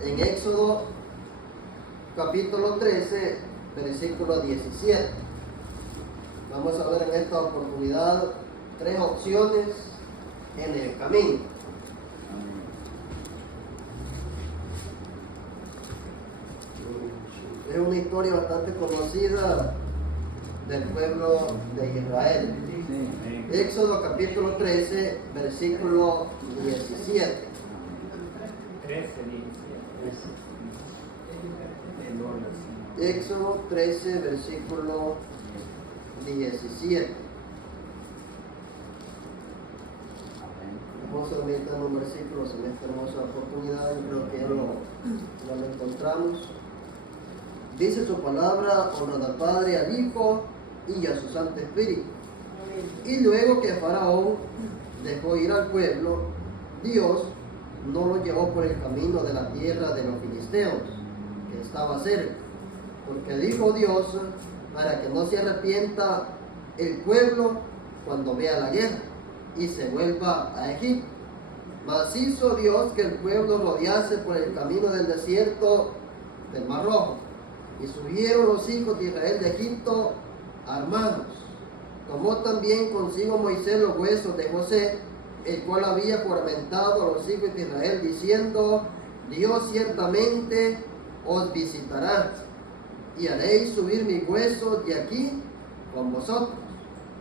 en Éxodo capítulo 13, versículo 17. Vamos a ver en esta oportunidad tres opciones en el camino. Es una historia bastante conocida del pueblo de Israel. Éxodo capítulo 13, versículo 17. Éxodo 13, versículo 17. Vamos a meditar en un versículo en esta hermosa oportunidad. Yo creo que ya lo encontramos. Dice su palabra: honra al Padre, al Hijo y a su Santo Espíritu. Y luego que Faraón dejó ir al pueblo, Dios no lo llevó por el camino de la tierra de los filisteos, que estaba cerca, porque dijo Dios, para que no se arrepienta el pueblo cuando vea la guerra y se vuelva a Egipto. Mas hizo Dios que el pueblo rodease por el camino del desierto del Mar Rojo, y subieron los hijos de Israel de Egipto armados. Tomó también consigo Moisés los huesos de José, el cual había juramentado a los hijos de Israel, diciendo: Dios ciertamente os visitará, y haréis subir mis huesos de aquí con vosotros.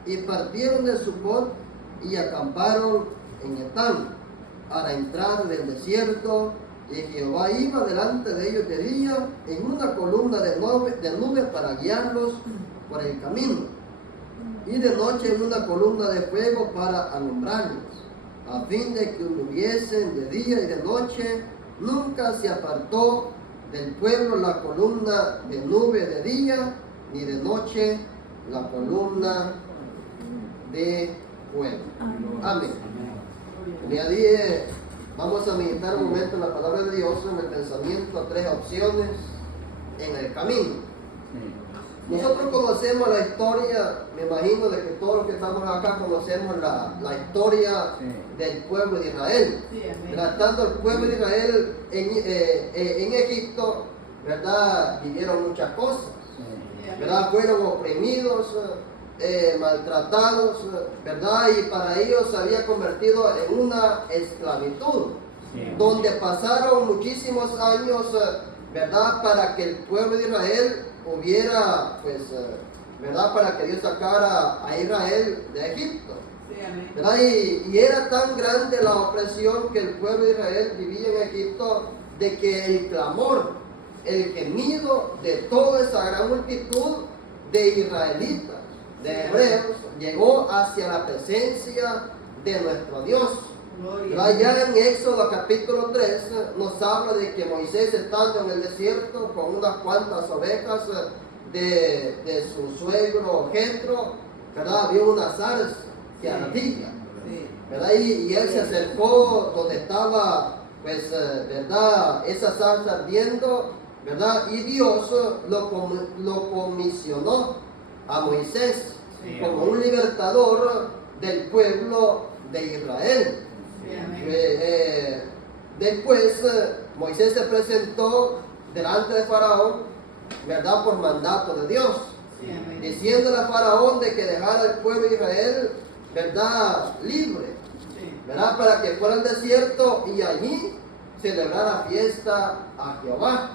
Y partieron de Sucot y acamparon en Etán, a la entrada del desierto, y Jehová iba delante de ellos de día en una columna de nube para guiarlos por el camino, y de noche en una columna de fuego para alumbrarlos, a fin de que hubiesen de día y de noche. Nunca se apartó del pueblo la columna de nube de día, ni de noche la columna de fuego. Amén. El día 10 vamos a meditar un momento en la palabra de Dios, en el pensamiento, a tres opciones en el camino. Nosotros conocemos la historia, me imagino de que todos los que estamos acá conocemos la historia del pueblo de Israel. Tanto el pueblo de Israel en Egipto, ¿verdad?, vivieron muchas cosas, ¿verdad? Fueron oprimidos, maltratados, ¿verdad? Y para ellos se había convertido en una esclavitud, donde pasaron muchísimos años, ¿verdad?, para que el pueblo de Israel hubiera, pues, ¿verdad?, para que Dios sacara a Israel de Egipto, ¿verdad? Y era tan grande la opresión que el pueblo de Israel vivía en Egipto, de que el clamor, el gemido de toda esa gran multitud de israelitas, de hebreos, llegó hacia la presencia de nuestro Dios. Allá en Éxodo capítulo 3 nos habla de que Moisés, estando en el desierto con unas cuantas ovejas de su suegro Jetro, ¿verdad?, vio una zarza que ardía, ¿verdad? Y él se acercó donde estaba, pues, ¿verdad?, esa zarza ardiendo, ¿verdad? Y Dios lo comisionó a Moisés como un libertador del pueblo de Israel. Después Moisés se presentó delante de Faraón, ¿verdad?, por mandato de Dios, diciéndole a Faraón de que dejara al pueblo de Israel, ¿verdad?, libre, ¿verdad?, para que fuera al desierto y allí celebrara fiesta a Jehová.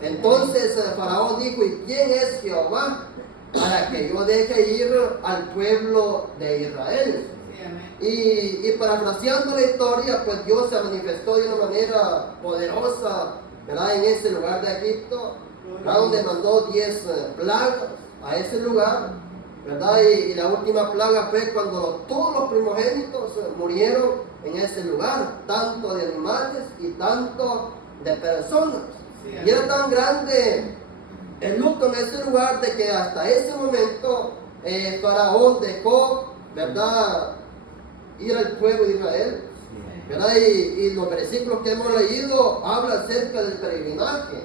Entonces Faraón dijo: ¿y quién es Jehová para que yo deje ir al pueblo de Israel? Y parafraseando la historia, pues Dios se manifestó de una manera poderosa, ¿verdad?, en ese lugar de Egipto, ¿verdad?, donde mandó 10 plagas a ese lugar, ¿verdad? Y la última plaga fue cuando todos los primogénitos murieron en ese lugar, tanto de animales y tanto de personas. Y era tan grande el luto en ese lugar de que hasta ese momento Faraón dejó, ¿verdad?, ir al pueblo de Israel, ¿verdad? Y los versículos que hemos leído hablan acerca del peregrinaje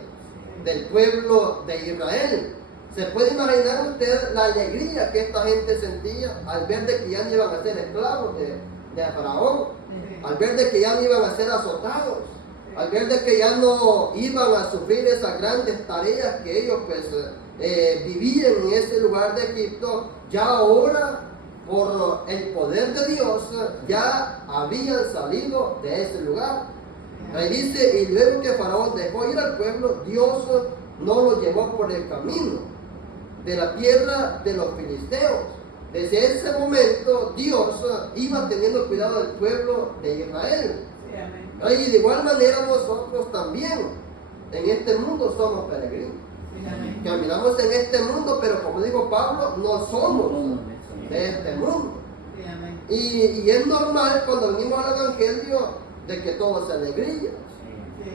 del pueblo de Israel. ¿Se puede imaginar usted la alegría que esta gente sentía al ver de que ya no iban a ser esclavos de Faraón, al ver de que ya no iban a ser azotados, al ver de que ya no iban a sufrir esas grandes tareas que ellos pues vivían en ese lugar de Egipto, ya ahora por el poder de Dios ya habían salido de ese lugar. Ahí dice, y luego que Faraón dejó ir al pueblo, Dios no lo llevó por el camino de la tierra de los filisteos. Desde ese momento Dios iba teniendo cuidado del pueblo de Israel. Y de igual manera nosotros también en este mundo somos peregrinos. Caminamos en este mundo, pero como dijo Pablo, no somos de este mundo. Y es normal cuando venimos al Evangelio de que todo sea alegría.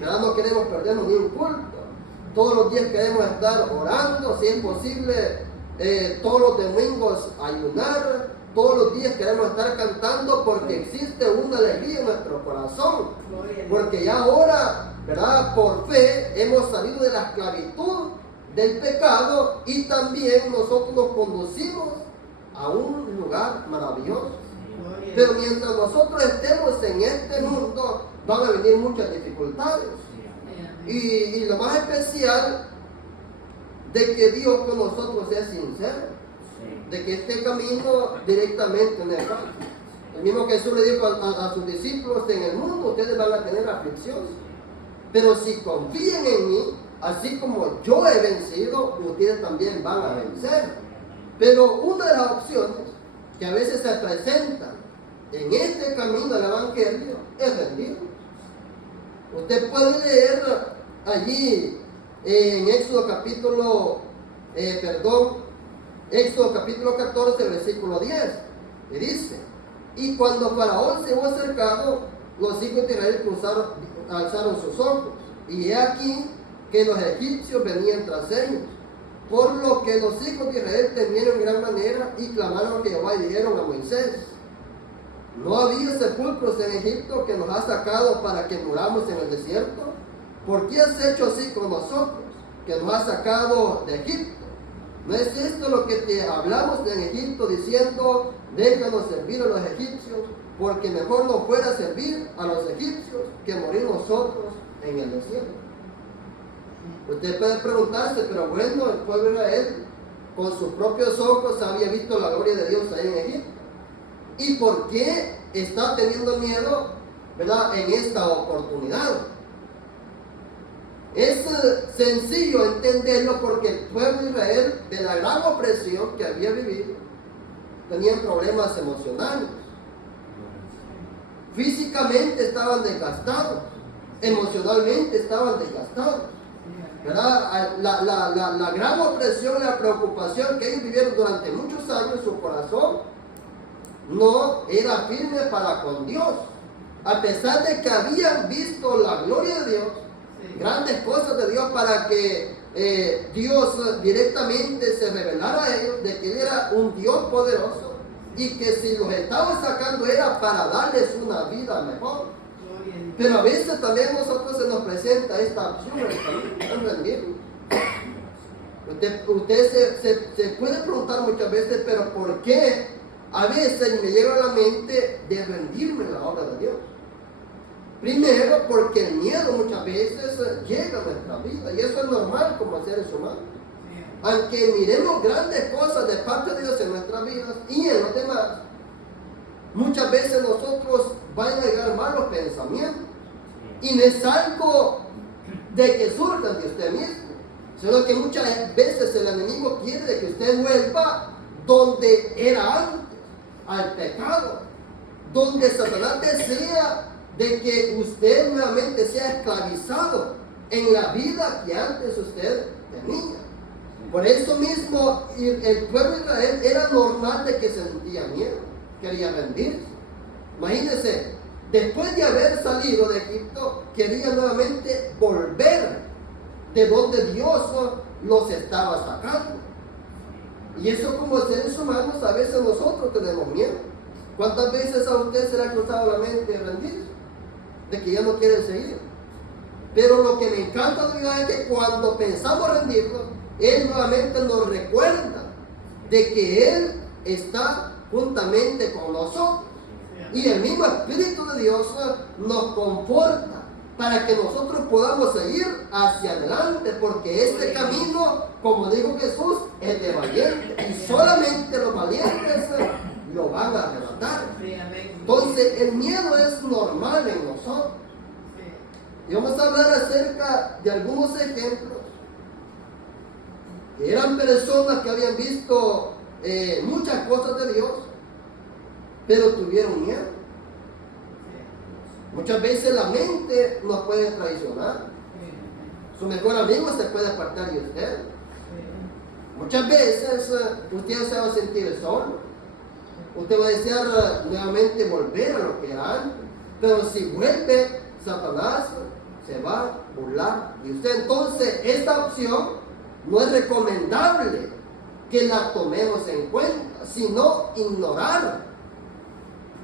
No queremos perdernos ni un culto. Todos los días queremos estar orando, si es posible, todos los domingos ayunar. Todos los días queremos estar cantando porque existe una alegría en nuestro corazón. Porque ya ahora, ¿verdad? Por fe hemos salido de la esclavitud del pecado y también nosotros nos conducimos a un lugar maravilloso. Pero mientras nosotros estemos en este mundo, van a venir muchas dificultades. Y lo más especial de que Dios con nosotros sea sincero, de que este camino directamente no es fácil. El mismo Jesús le dijo a sus discípulos, en el mundo ustedes van a tener aflicción, pero si confían en mí, así como yo he vencido, ustedes también van a vencer. Pero una de las opciones que a veces se presentan en este camino del Evangelio es rendirnos. Usted puede leer allí en Éxodo capítulo 14, versículo 10, y dice, y cuando Faraón se hubo acercado, los hijos de Israel alzaron sus ojos, y he aquí que los egipcios venían tras ellos, por lo que los hijos de Israel temieron en gran manera y clamaron a Jehová y dijeron a Moisés, ¿no había sepulcros en Egipto que nos has sacado para que muramos en el desierto? ¿Por qué has hecho así con nosotros, que nos has sacado de Egipto? ¿No es esto lo que te hablamos en Egipto diciendo, déjanos servir a los egipcios, porque mejor nos fuera servir a los egipcios que morir nosotros en el desierto? Usted puede preguntarse, pero bueno, el pueblo de Israel con sus propios ojos había visto la gloria de Dios ahí en Egipto. ¿Y por qué está teniendo miedo, verdad, en esta oportunidad? Es sencillo entenderlo porque el pueblo de Israel, de la gran opresión que había vivido, tenían problemas emocionales. Físicamente estaban desgastados, emocionalmente estaban desgastados. ¿Verdad? La gran opresión y la preocupación que ellos vivieron durante muchos años, su corazón no era firme para con Dios. A pesar de que habían visto la gloria de Dios, grandes cosas de Dios, para que Dios directamente se revelara a ellos de que Él era un Dios poderoso y que si los estaba sacando era para darles una vida mejor. Pero a veces también a nosotros se nos presenta esta opción en rendirnos. Usted se puede preguntar muchas veces, pero ¿por qué a veces me llega a la mente de rendirme en la obra de Dios? Primero, porque el miedo muchas veces llega a nuestra vida, y eso es normal como seres humanos. Aunque miremos grandes cosas de parte de Dios en nuestras vidas y en los demás, muchas veces nosotros van a llegar malos pensamientos. Y no es algo de que surjan de usted mismo, sino que muchas veces el enemigo quiere de que usted vuelva donde era antes, al pecado, donde Satanás desea de que usted nuevamente sea esclavizado en la vida que antes usted tenía. Por eso mismo el pueblo de Israel era normal de que sentía miedo, quería rendirse. Imagínense, después de haber salido de Egipto, quería nuevamente volver de donde Dios los estaba sacando. Y eso, como seres humanos, a veces nosotros tenemos miedo. ¿Cuántas veces a usted se le ha cruzado la mente rendirse? De que ya no quieren seguir. Pero lo que me encanta de Dios es que cuando pensamos rendirnos, Él nuevamente nos recuerda de que Él está juntamente con nosotros. Y el mismo Espíritu de Dios nos conforta para que nosotros podamos seguir hacia adelante, porque este camino, como dijo Jesús, es de valientes, y solamente los valientes lo van a arrebatar. Entonces el miedo es normal en nosotros. Y vamos a hablar acerca de algunos ejemplos que eran personas que habían visto muchas cosas de Dios, pero tuvieron miedo. Muchas veces la mente nos puede traicionar. Su mejor amigo se puede apartar de usted. Muchas veces usted se va a sentir solo. Usted va a desear nuevamente volver a lo que era antes. Pero si vuelve, Satanás se va a burlar de usted. Entonces, esta opción no es recomendable que la tomemos en cuenta, sino ignorar.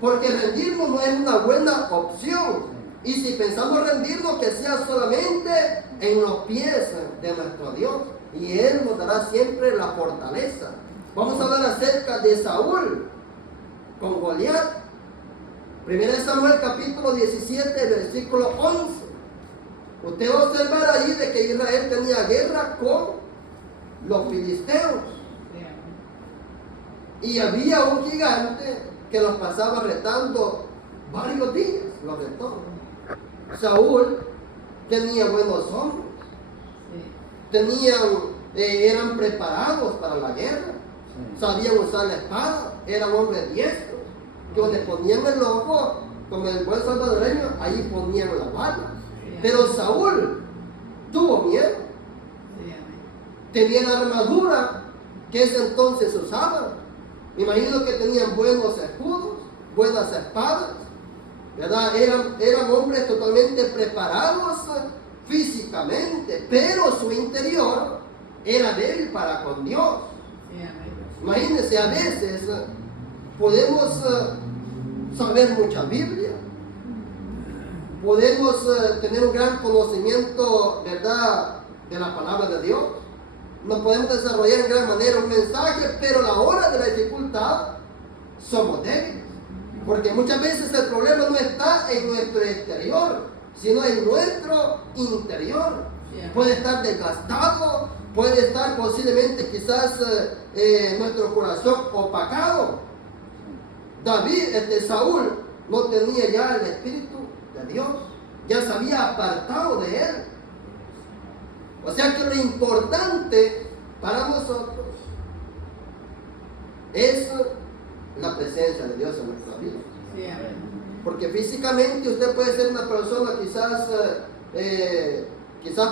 Porque rendirnos no es una buena opción. Y si pensamos rendirnos, que sea solamente en los pies de nuestro Dios. Y Él nos dará siempre la fortaleza. Vamos a hablar acerca de Saúl con Goliat. 1 Samuel capítulo 17, versículo 11. Usted va a observar ahí de que Israel tenía guerra con los filisteos. Y había un gigante que los pasaba retando varios días, los retó. Saúl tenía buenos hombres, eran preparados para la guerra, sabían usar la espada, eran hombres diestros, que donde ponían el ojo, como el buen salvadoreño, ahí ponían la bala. Pero Saúl tuvo miedo, tenía la armadura que ese entonces usaban. Me imagino que tenían buenos escudos, buenas espadas, ¿verdad? Eran hombres totalmente preparados físicamente, pero su interior era débil para con Dios. Imagínense, a veces podemos saber mucha Biblia, podemos tener un gran conocimiento, ¿verdad?, de la palabra de Dios. Nos podemos desarrollar en gran manera un mensaje, pero a la hora de la dificultad somos débiles. Porque muchas veces el problema no está en nuestro exterior, sino en nuestro interior. Puede estar desgastado, puede estar posiblemente quizás nuestro corazón opacado. Saúl no tenía ya el Espíritu de Dios, ya se había apartado de él. O sea que lo importante para nosotros es la presencia de Dios en nuestra vida. Porque físicamente usted puede ser una persona quizás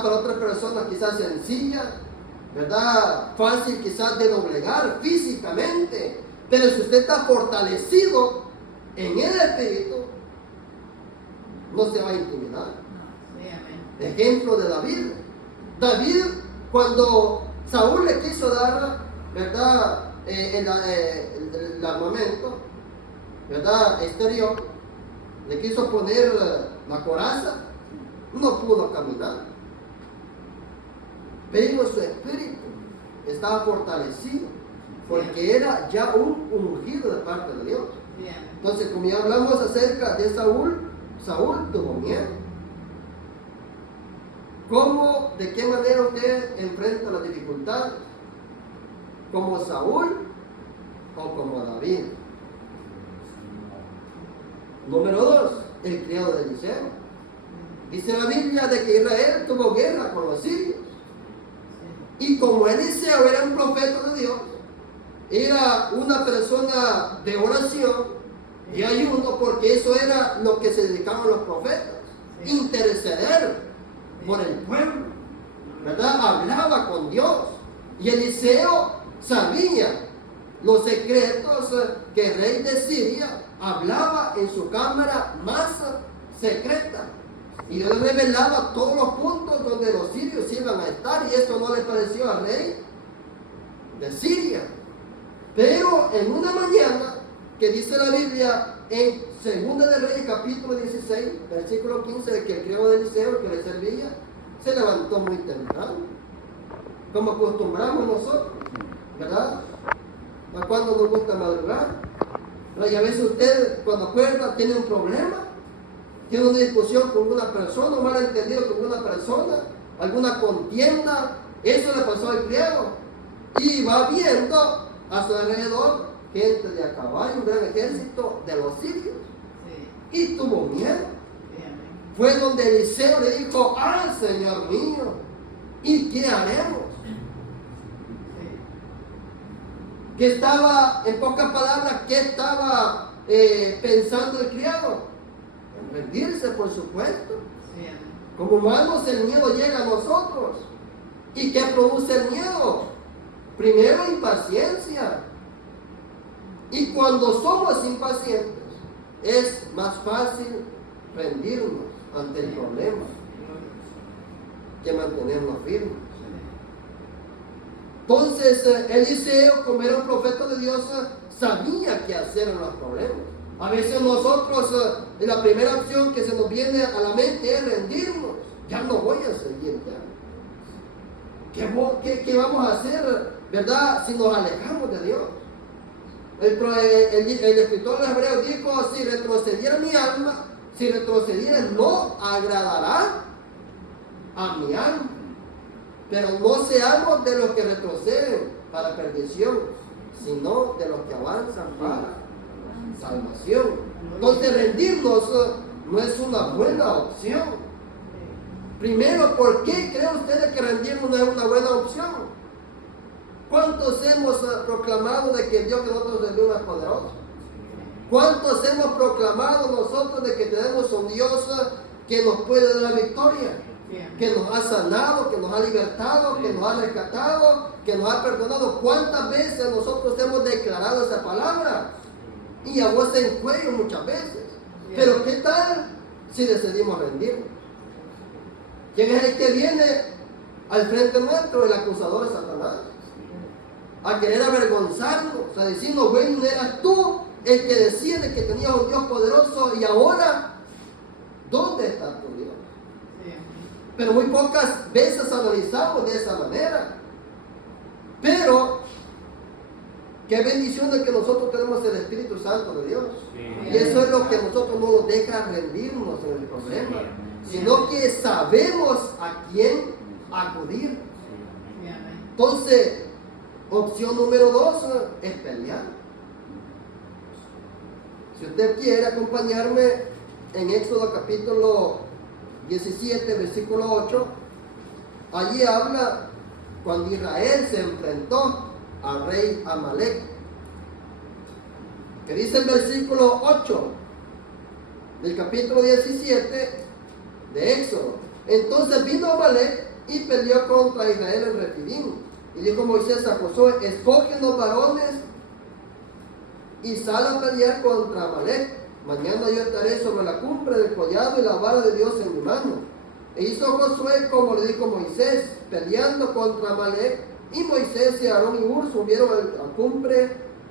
para otras personas quizás sencilla, ¿verdad? Fácil quizás de doblegar físicamente. Pero si usted está fortalecido en el Espíritu, no se va a intimidar. Ejemplo de David. David, cuando Saúl le quiso dar, ¿verdad?, el armamento, ¿verdad?, exterior, le quiso poner la coraza, no pudo caminar. Pero su espíritu estaba fortalecido, porque era ya un ungido de parte de Dios. Entonces, como ya hablamos acerca de Saúl, Saúl tuvo miedo. ¿Cómo, de qué manera usted enfrenta las dificultades? ¿Como Saúl o como David? Número 2, el criado de Eliseo. Dice la Biblia de que Israel tuvo guerra con los sirios. Y como Eliseo era un profeta de Dios, era una persona de oración y ayuno, porque eso era lo que se dedicaban los profetas, interceder por el pueblo, ¿verdad? Hablaba con Dios. Y Eliseo sabía los secretos que el rey de Siria hablaba en su cámara más secreta. Y Dios le revelaba todos los puntos donde los sirios iban a estar, y esto no le pareció al rey de Siria. Pero en una mañana, que dice la Biblia en 2 de Reyes capítulo 16, versículo 15, de que el criado de Eliseo, que le servía, se levantó muy temprano, como acostumbramos nosotros, ¿verdad? ¿A cuándo nos gusta madrugar? Y a veces usted, cuando acuerda, tiene un problema, tiene una discusión con una persona, un malentendido con una persona, alguna contienda. Eso le pasó al criado. Y va viendo a su alrededor gente de a caballo, un gran ejército de los sirios. Y tuvo miedo. Fue donde Eliseo le dijo: ¡ay, Señor mío! ¿Y qué haremos? Que estaba, en pocas palabras, ¿qué estaba pensando el criado? En rendirse, por supuesto. Como humanos, el miedo llega a nosotros. ¿Y qué produce el miedo? Primero, impaciencia. Y cuando somos impacientes, es más fácil rendirnos ante el problema que mantenernos firmes. Entonces, Eliseo, como era un profeta de Dios, sabía qué hacer en los problemas. A veces nosotros, la primera opción que se nos viene a la mente es rendirnos. Ya no voy a seguir ya. ¿Qué vamos a hacer, verdad, si nos alejamos de Dios? El escritor de los Hebreos dijo: si retrocediera mi alma, si retrocediera, no agradará a mi alma. Pero no seamos de los que retroceden para perdición, sino de los que avanzan para salvación. Entonces, rendirnos no es una buena opción. Primero, ¿por qué creen ustedes que rendirnos no es una buena opción? ¿Cuántos hemos proclamado de que el Dios que nosotros servimos es poderoso? ¿Cuántos hemos proclamado nosotros de que tenemos un Dios que nos puede dar la victoria? Que nos ha sanado, que nos ha libertado, que nos ha rescatado, que nos ha perdonado. ¿Cuántas veces nosotros hemos declarado esa palabra? Y a voz en cuello muchas veces. Pero ¿qué tal si decidimos rendirnos? ¿Quién es el que viene al frente nuestro? El acusador de Satanás. A querer avergonzarnos, a decirnos: bueno, eras tú el que decía de que tenías un Dios poderoso, y ahora, ¿dónde está tu Dios? Pero muy pocas veces analizamos de esa manera. Pero qué bendición de que nosotros tenemos el Espíritu Santo de Dios. Y eso es lo que a nosotros no nos deja rendirnos en el problema, sino que sabemos a quién acudir. Entonces, opción número 2 es pelear. Si usted quiere acompañarme en Éxodo capítulo 17, versículo 8, allí habla cuando Israel se enfrentó al rey Amalek. Que dice el versículo 8 del capítulo 17 de Éxodo: entonces vino Amalek y peleó contra Israel en Refidim. Y dijo Moisés a Josué: escogen los varones y sal a pelear contra Amalek. Mañana yo estaré sobre la cumbre del collado y la vara de Dios en mi mano. E hizo Josué como le dijo Moisés, peleando contra Amalek. Y Moisés y Aarón y Hur subieron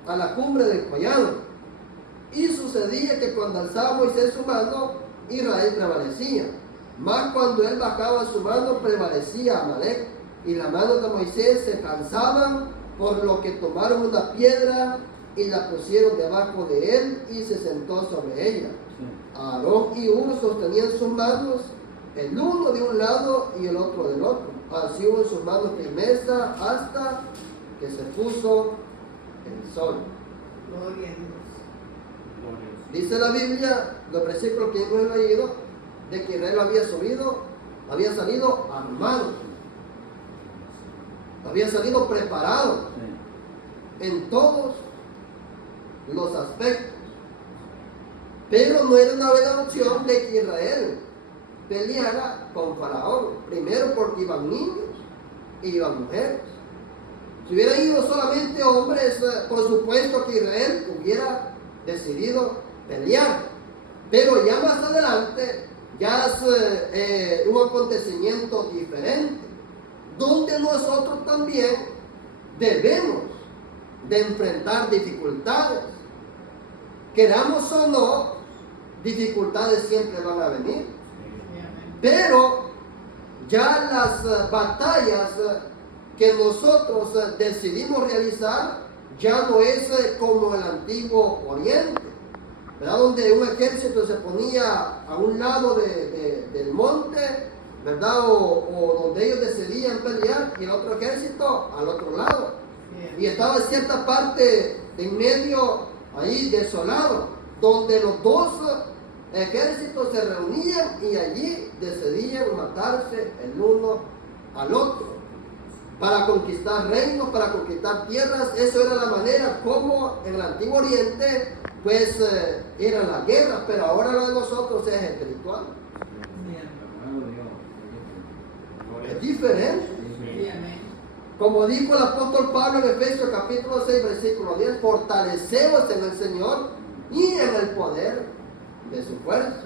a la cumbre del collado. Y sucedía que cuando alzaba Moisés su mano, Israel prevalecía. Mas cuando él bajaba su mano, prevalecía Amalek. Y las manos de Moisés se cansaban, por lo que tomaron una piedra y la pusieron debajo de él y se sentó sobre ella. Aarón y Hur sostenían sus manos, el uno de un lado y el otro del otro. Así hubo en sus manos firmeza hasta que se puso el sol. Gloria a Dios. Dice la Biblia, los versículos que hemos leído, de que Israel había salido armado, había salido preparado en todos los aspectos. Pero no era una buena opción de que Israel peleara con Faraón. Primero porque iban niños y iban mujeres. Si hubieran ido solamente hombres, por supuesto que Israel hubiera decidido pelear. Pero ya más adelante ya es un acontecimiento diferente, donde nosotros también debemos de enfrentar dificultades. Queramos o no, dificultades siempre van a venir. Pero ya las batallas que nosotros decidimos realizar ya no es como el antiguo Oriente, ¿verdad? Donde un ejército se ponía a un lado del monte, ¿verdad? O donde ellos decidían pelear, y el otro ejército al otro lado. Y estaba cierta parte en medio ahí desolado, donde los dos ejércitos se reunían y allí decidían matarse el uno al otro para conquistar reinos, para conquistar tierras. Eso era la manera como en el Antiguo Oriente pues era la guerra, pero ahora lo de nosotros es espiritual. Es diferente. Como dijo el apóstol Pablo en Efesios capítulo 6 versículo 10, fortaleceos en el Señor y en el poder de su fuerza.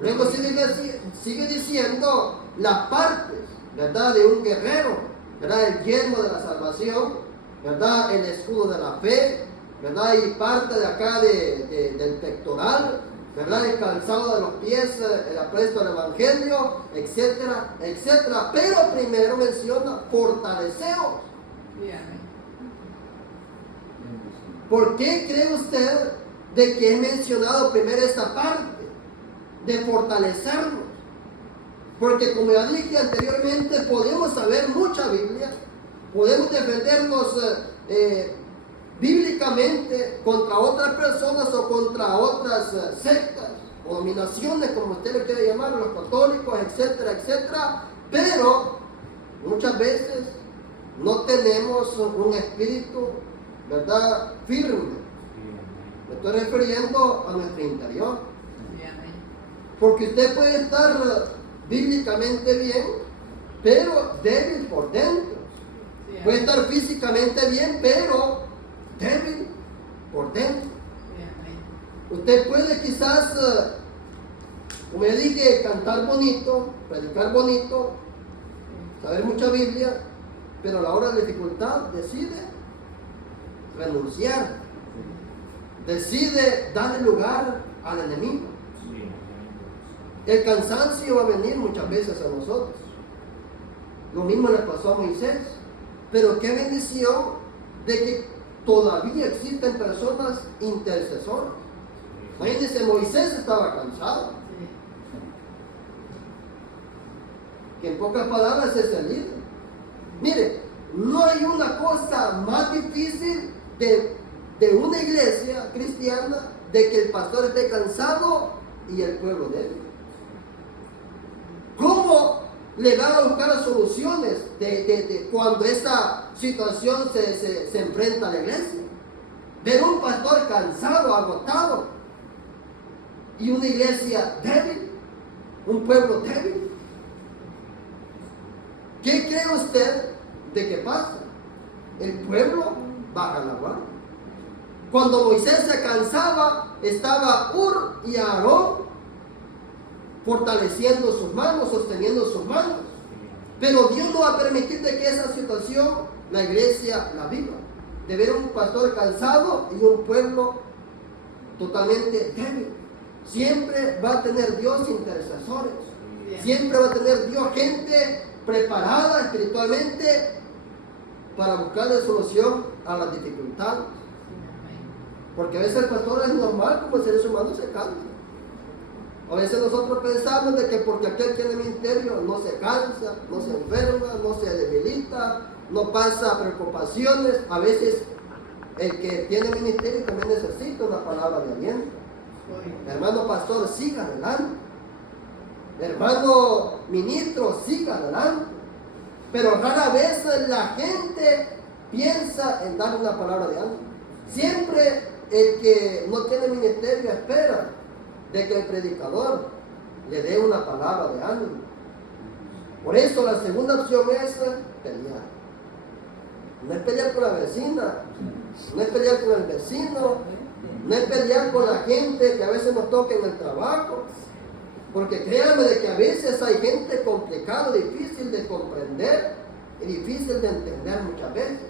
Luego sigue diciendo las partes, ¿verdad? De un guerrero, ¿verdad? El yelmo de la salvación, ¿verdad? El escudo de la fe, ¿verdad? Y parte de acá del pectoral, ¿verdad? El calzado de los pies, el apresto del evangelio, etcétera, etcétera. Pero primero menciona fortaleceos. ¿Por qué cree usted de que he mencionado primero esta parte de fortalecernos? Porque como ya dije anteriormente, podemos saber mucha Biblia, podemos defendernos bíblicamente contra otras personas o contra otras sectas o dominaciones, como usted le quiere llamar, los católicos, etcétera, etcétera, pero muchas veces no tenemos un espíritu, ¿verdad?, firme. Me estoy refiriendo a nuestro interior. Porque usted puede estar bíblicamente bien, pero débil por dentro. Puede estar físicamente bien, pero débil por dentro. Usted puede quizás, como ya dije, cantar bonito, predicar bonito, saber mucha Biblia, pero a la hora de dificultad decide renunciar, decide darle lugar al enemigo. El cansancio va a venir muchas veces a nosotros. Lo mismo le pasó a Moisés. Pero qué bendición de que todavía existen personas intercesoras. Imagínense, Moisés estaba cansado. Que en pocas palabras es el líder. Mire, no hay una cosa más difícil de una iglesia cristiana de que el pastor esté cansado y el pueblo débil. ¿Cómo le van a buscar las soluciones de cuando esta situación se enfrenta a la iglesia? Ver un pastor cansado, agotado, y una iglesia débil, un pueblo débil. ¿Qué cree usted de que pasa? El pueblo baja la guardia. Cuando Moisés se cansaba, estaba Ur y Aarón fortaleciendo sus manos, sosteniendo sus manos. Pero Dios no va a permitir de que esa situación la iglesia la viva. De ver un pastor cansado y un pueblo totalmente débil. Siempre va a tener Dios intercesores. Siempre va a tener Dios gente preparada espiritualmente para buscarle solución a las dificultades. Porque a veces el pastor es normal, como seres humanos se cansa. A veces nosotros pensamos de que porque aquel tiene ministerio no se cansa, no se enferma, no se debilita, no pasa preocupaciones. A veces el que tiene ministerio también necesita una palabra de aliento. Hermano pastor, siga adelante. Hermano ministro, siga adelante. Pero rara vez la gente piensa en dar una palabra de ánimo. Siempre el que no tiene ministerio espera de que el predicador le dé una palabra de ánimo. Por eso la segunda opción es pelear. No es pelear con la vecina, no es pelear con el vecino, no es pelear con la gente que a veces nos toca en el trabajo. Porque créanme de que a veces hay gente complicada, difícil de comprender y difícil de entender muchas veces.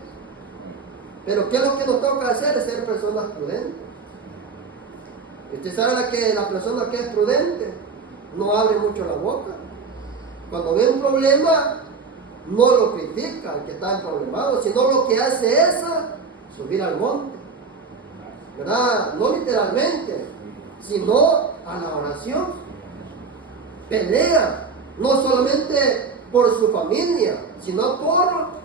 Pero ¿qué es lo que nos toca hacer? Es ser personas prudentes. Usted sabe que la persona que es prudente no abre mucho la boca. Cuando ve un problema, no lo critica al que está problemado, sino lo que hace es subir al monte. ¿Verdad? No literalmente, sino a la oración. Pelea, no solamente por su familia, sino por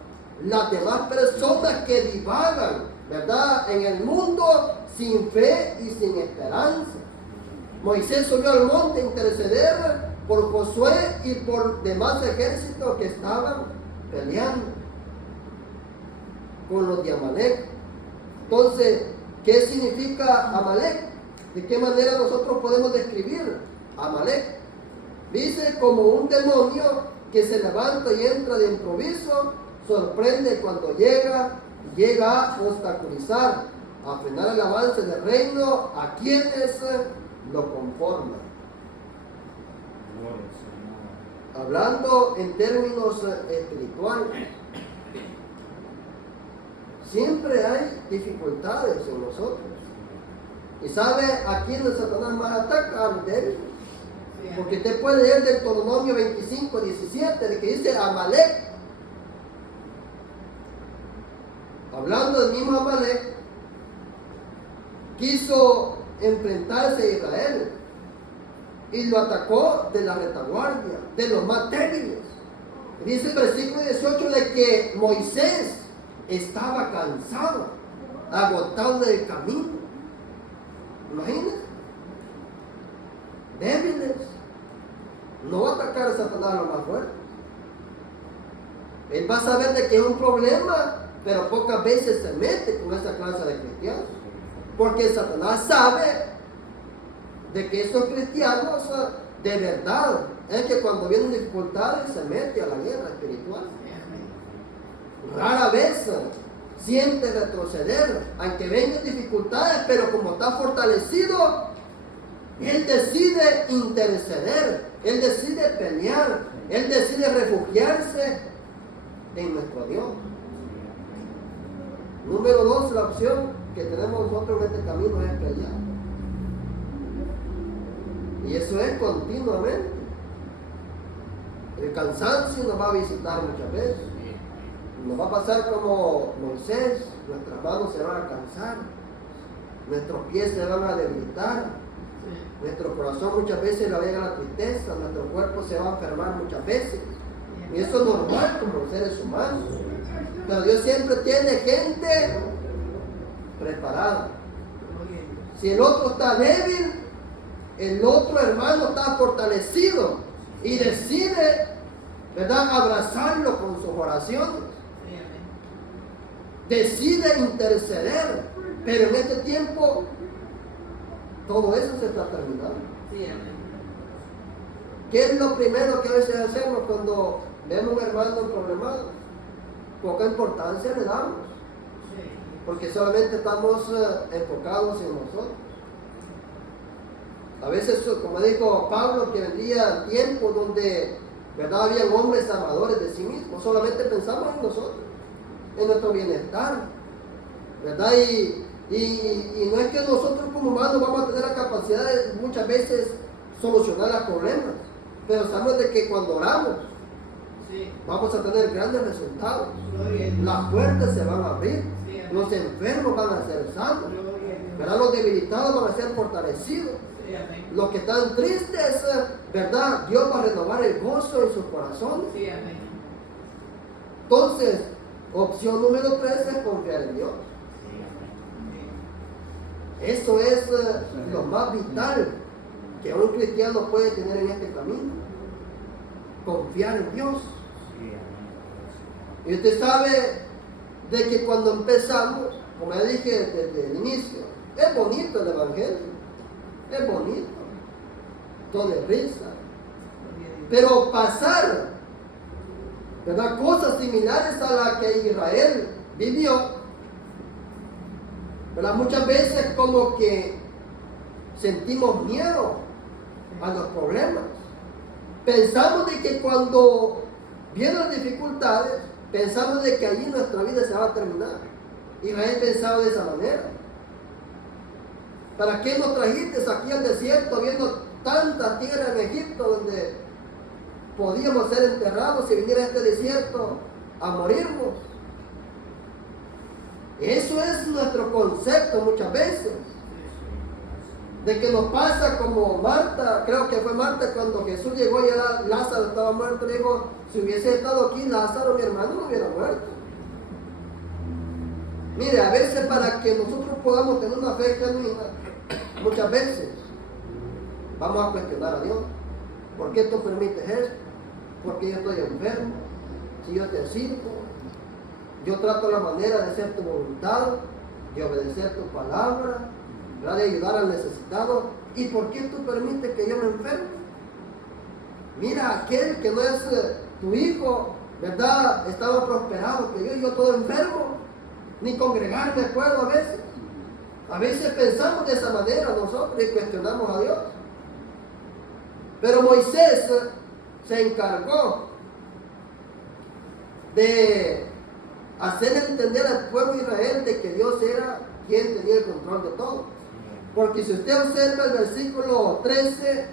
las demás personas que divagan, ¿verdad?, en el mundo sin fe y sin esperanza. Moisés subió al monte a interceder por Josué y por demás ejércitos que estaban peleando con los de Amalek. Entonces, ¿qué significa Amalek? ¿De qué manera nosotros podemos describir Amalek? Dice, como un demonio que se levanta y entra de improviso, sorprende cuando llega a obstaculizar, a frenar el avance del reino a quienes lo conforman. Hablando en términos espirituales, siempre hay dificultades en nosotros. ¿Y sabe a quién Satanás más ataca? A los débiles. Porque usted puede leer del Deuteronomio 25:17, de que dice Amalek. Hablando del mismo Amalek, quiso enfrentarse a Israel y lo atacó de la retaguardia, de los más débiles. Dice el versículo 18 de que Moisés estaba cansado, agotado del camino. Imagínense, débiles. No va a atacar a Satanás a lo más fuerte. Él va a saber de que es un problema, pero pocas veces se mete con esa clase de cristianos. Porque Satanás sabe de que esos cristianos de verdad es que cuando vienen dificultades se mete a la guerra espiritual. Rara vez siente retroceder, aunque vengan dificultades, pero como está fortalecido, él decide interceder, él decide pelear, él decide refugiarse en nuestro Dios. Número 2, la opción que tenemos nosotros en este camino es pelear. Y eso es continuamente. El cansancio nos va a visitar muchas veces. Nos va a pasar como Moisés, nuestras manos se van a cansar, nuestros pies se van a debilitar, nuestro corazón muchas veces le va a llegar la tristeza, nuestro cuerpo se va a enfermar muchas veces. Y eso es normal como seres humanos. Pero Dios siempre tiene gente preparada. Si el otro está débil, el otro hermano está fortalecido y decide, ¿verdad?, abrazarlo con sus oraciones. Decide interceder, pero en este tiempo todo eso se está terminando. ¿Qué es lo primero que a veces hacemos cuando vemos un hermano problemado? Poca importancia le damos, porque solamente estamos enfocados en nosotros. A veces, como dijo Pablo, que vendría tiempo donde, ¿verdad?, había hombres amadores de sí mismos, solamente pensamos en nosotros, en nuestro bienestar, ¿verdad? Y no es que nosotros como humanos vamos a tener la capacidad de muchas veces solucionar los problemas, pero sabemos de que cuando oramos vamos a tener grandes resultados. Las puertas se van a abrir, los enfermos van a ser sanos, ¿verdad? Los debilitados van a ser fortalecidos, los que están tristes, ¿verdad?, Dios va a renovar el gozo en sus corazones. Entonces, opción número 3 es confiar en Dios. Eso es lo más vital que un cristiano puede tener en este camino. Confiar en Dios. Y usted sabe de que cuando empezamos, como ya dije desde el inicio, es bonito el Evangelio. Es bonito. Todo es risa. Pero pasar, ¿verdad?, cosas similares a las que Israel vivió, ¿verdad?, muchas veces como que sentimos miedo a los problemas. Pensamos de que cuando vienen las dificultades, pensamos de que allí nuestra vida se va a terminar. Israel pensaba de esa manera. ¿Para qué nos trajiste aquí al desierto, viendo tanta tierra en Egipto donde podíamos ser enterrados si viniera a este desierto a morirnos? Eso es nuestro concepto muchas veces. De que nos pasa como Marta, creo que fue Marta cuando Jesús llegó y ya Lázaro estaba muerto, le dijo, si hubiese estado aquí Lázaro, mi hermano, no hubiera muerto. Mire, a veces para que nosotros podamos tener una fe genuina, muchas veces vamos a cuestionar a Dios. ¿Por qué tú permites esto? ¿Por qué yo estoy enfermo? Si yo te sirvo, yo trato la manera de hacer tu voluntad, de obedecer tu palabra, de ayudar al necesitado. ¿Y por qué tú permites que yo me enferme? Mira, aquel que no es tu hijo, ¿verdad? Estaba prosperado, que yo todo enfermo, ni congregar me acuerdo a veces. A veces pensamos de esa manera nosotros y cuestionamos a Dios. Pero Moisés se encargó de hacer entender al pueblo de Israel de que Dios era quien tenía el control de todo. Porque si usted observa el versículo 13,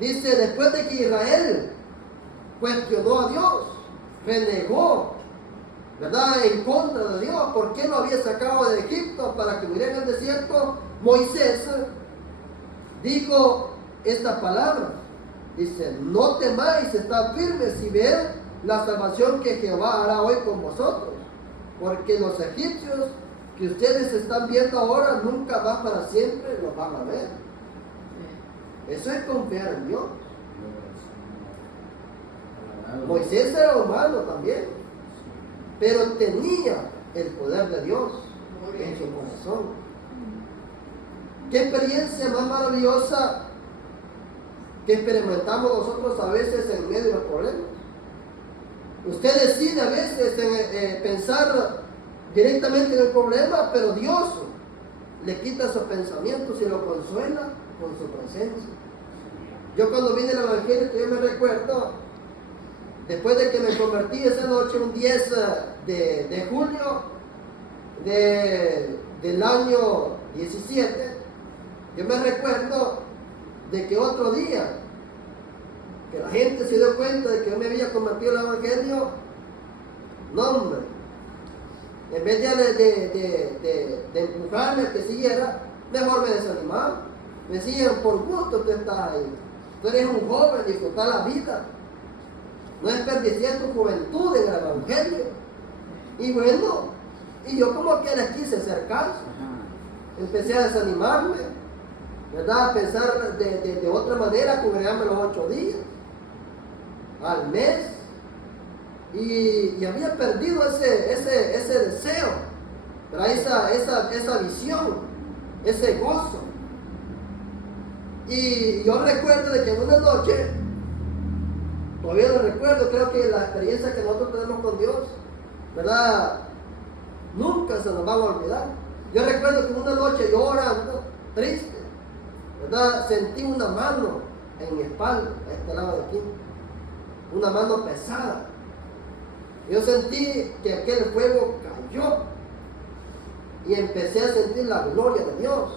dice, después de que Israel cuestionó a Dios, renegó, ¿verdad?, en contra de Dios, ¿por qué lo había sacado de Egipto para que muriera en el desierto? Moisés dijo esta palabra, dice, no temáis, estad firmes y ved la salvación que Jehová hará hoy con vosotros, porque los egipcios que ustedes están viendo ahora nunca más para siempre los van a ver. Eso es confiar en Dios. Moisés era humano también, pero tenía el poder de Dios en su corazón. Qué experiencia más maravillosa que experimentamos nosotros a veces en medio de los problemas. Usted decide a veces pensar directamente en el problema, pero Dios le quita sus pensamientos y lo consuela con su presencia. Yo cuando vine al Evangelio, yo me recuerdo, después de que me convertí esa noche, un 10 de julio del año 17, yo me recuerdo de que otro día, que la gente se dio cuenta de que yo me había convertido al Evangelio, no hombre, en vez de empujarme a que siguiera, mejor me desanimaba. Me decían, por gusto tú estás ahí, tú eres un joven, disfrutar la vida, no desperdiciar tu juventud en el Evangelio. Y bueno, y yo como que les quise hacer caso, empecé a desanimarme, ¿verdad? A pensar de otra manera, congregarme los 8 días al mes, y había perdido ese deseo, ¿verdad? Esa visión, ese gozo. Y yo recuerdo de que en una noche, todavía lo recuerdo, creo que la experiencia que nosotros tenemos con Dios, ¿verdad?, nunca se nos van a olvidar. Yo recuerdo que una noche yo orando, triste, ¿verdad?, sentí una mano en mi espalda, a este lado de aquí, una mano pesada. Yo sentí que aquel fuego cayó y empecé a sentir la gloria de Dios.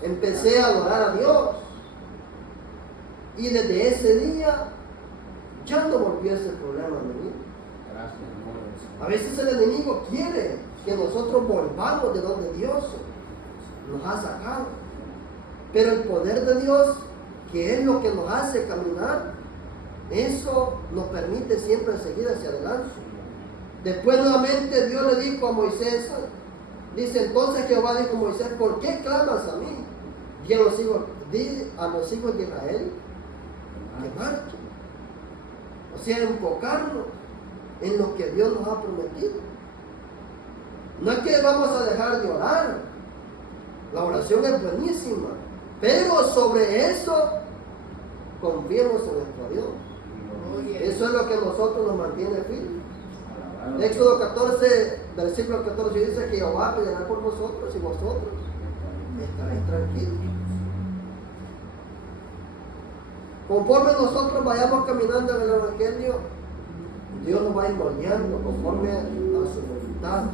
Empecé a adorar a Dios. Y desde ese día ya no volvió ese problema de mí. A veces el enemigo quiere que nosotros volvamos de donde Dios nos ha sacado. Pero el poder de Dios, que es lo que nos hace caminar, eso nos permite siempre seguir hacia adelante. Después nuevamente Dios le dijo a Moisés, dice, entonces Jehová dijo a Moisés, ¿por qué clamas a mí? Y a los hijos de Israel que marchen. O sea, enfocarnos en lo que Dios nos ha prometido. No es que vamos a dejar de orar, la oración es buenísima, pero sobre eso confiemos en nuestro Dios. Eso es lo que a nosotros nos mantiene firmes. Éxodo 14, versículo 14 dice que Jehová peleará por vosotros y vosotros estaréis tranquilos. Conforme nosotros vayamos caminando en el Evangelio, Dios nos va a ir moldeando conforme a su voluntad.